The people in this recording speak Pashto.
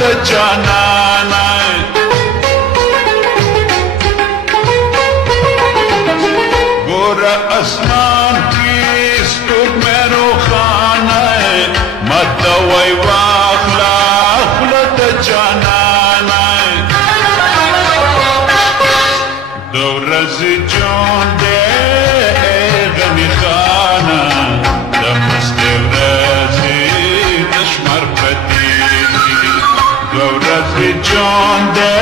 د جانانه ګوره اسمان کې سپوږمۍ روښانه ما ته وایي واخله خوله د جانانه د ورځې ژوند دی غني خانه د مستې ورځې د شمار په تېرېږي د ورځې ژوند دی